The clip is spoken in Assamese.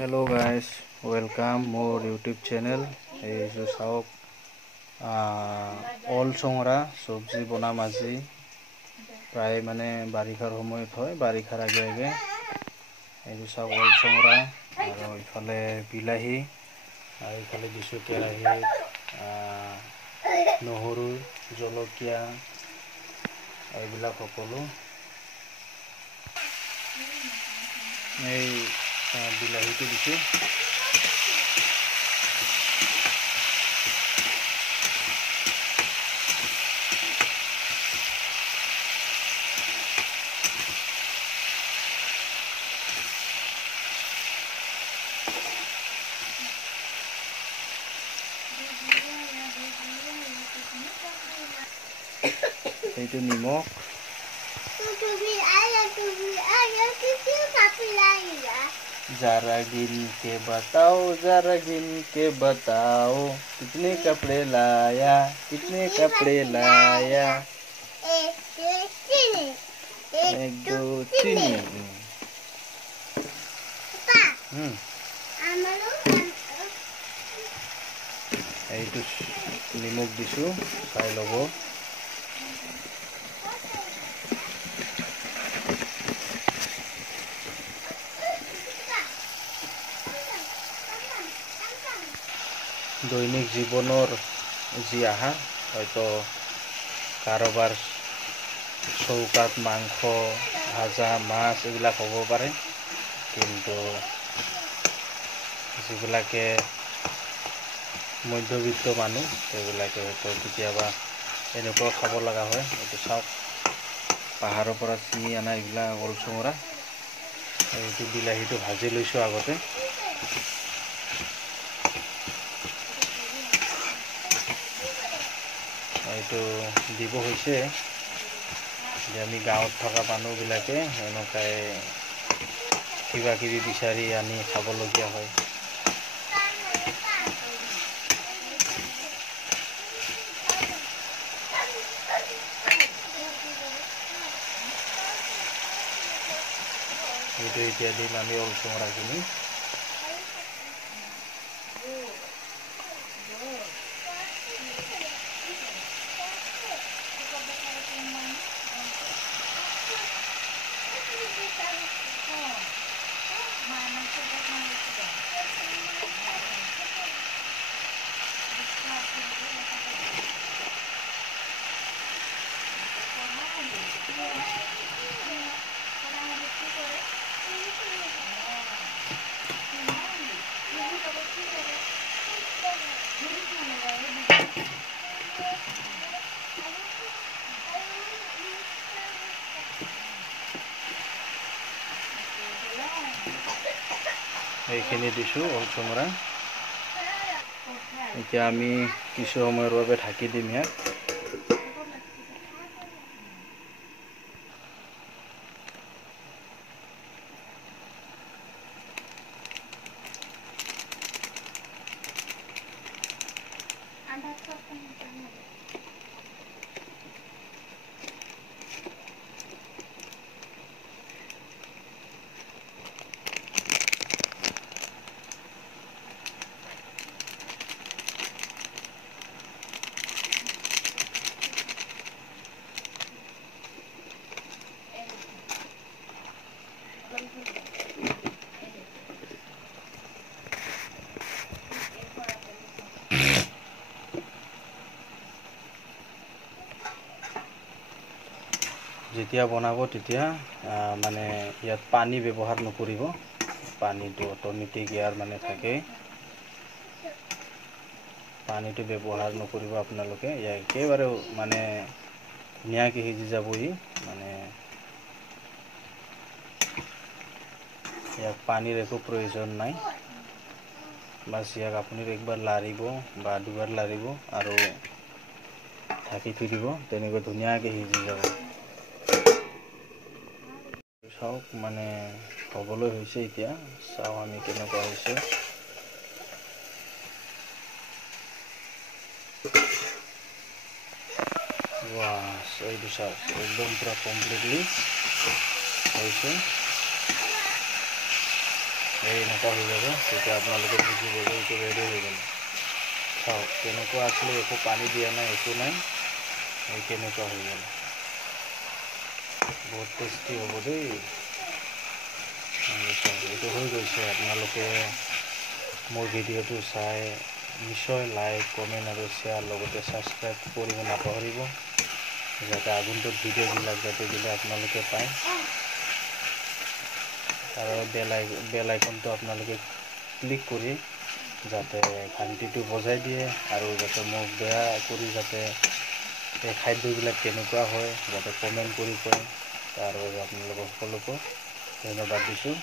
Hello guys, welcome more YouTube channel. এই যে চাওক অল চঙৰা চব্জি বনাম আজি প্ৰায় মানে বাৰিষাৰ সময়ত হয়, বাৰিষাৰ আগে আগে এই যে চাওক অল চঙৰা আৰু ইফালে বিলাহী আৰু ইফালে দিছোঁ কেৰাহীত নহৰু জলকীয়া এইবিলাক সকলো এই বিলাহীটো দিছোঁ। এইটো নিমখ जरा गिन के बताओ कितने कपड़े लाया एक दो चीनी এইটো নিমখ দিছোঁ চাই ল'ব। দৈনিক জীৱনৰ যি আহাৰ হয়তো কাৰোবাৰ চৌকাত মাংস ভাজা মাছ এইবিলাক হ'ব পাৰে, কিন্তু যিবিলাকে মধ্যবিত্ত মানুহ সেইবিলাকে হয়তো কেতিয়াবা এনেকুৱা খাব লগা হয়। এইটো চাওক পাহাৰৰ পৰা ছিঙি অনা এইবিলাক অল চঙৰা। এইটো বিলাহীটো ভাজি লৈছোঁ আগতে। এইটো দিব হৈছে যে আমি গাঁৱত থকা মানুহবিলাকে এনেকুৱাই কিবা কিবি বিচাৰি আনি খাবলগীয়া হয়। এইটো এতিয়া দিম আমি অল চঙৰাখিনি। এইখিনি দিছোঁ অল চঙৰা। এতিয়া আমি কিছু সময়ৰ বাবে ঢাকি দিম ইয়াক। যেতিয়া বনাব তেতিয়া মানে ইয়াত পানী ব্যৱহাৰ নকৰিব, পানীটো অট'মেটিক ইয়াৰ মানে থাকে, পানীটো ব্যৱহাৰ নকৰিব আপোনালোকে। ইয়াক একেবাৰে মানে ধুনীয়াকৈ সিজি যাব। মানে ইয়াক পানীৰ একো প্ৰয়োজন নাই, বাছ ইয়াক আপুনি একবাৰ লাৰিব বা দুবাৰ লাৰিব আৰু ঢাকি থৈ দিব, তেনেকৈ ধুনীয়াকৈ সিজি যাব। চাওক মানে হ'বলৈ হৈছে এতিয়া, চাওঁ আমি কেনেকুৱা হৈছে। বাস এইটো চাওক একদম পুৰা কমপ্লিটলি হৈছে। এই এনেকুৱা হৈ যাব, তেতিয়া আপোনালোকে বুজিব যে এইটো ৰেডি হৈ গ'ল। চাওক কেনেকুৱা আছিলে, একো পানী দিয়া নাই, একো নাই, এই কেনেকুৱা হৈ গ'ল। বহুত টেষ্টি হ'ব দেই। এইটো হৈ গৈছে। আপোনালোকে মোৰ ভিডিঅ'টো চাই নিশ্চয় লাইক, কমেণ্ট আৰু শ্বেয়াৰ লগতে ছাবস্ক্ৰাইব কৰিব নাপাহৰিব, যাতে আগন্তুক ভিডিঅ'বিলাক যাতে দিলে আপোনালোকে পায়। আৰু বেল আইকনটো আপোনালোকে ক্লিক কৰি যাতে ঘণ্টিটো বজাই দিয়ে, আৰু যাতে মোক বেয়া কৰি যাতে এই খাদ্যবিলাক কেনেকুৱা হয় যাতে কমেণ্ট কৰি কয়। তাৰ বাবে আপোনালোকক সকলোকে ধন্যবাদ দিছোঁ।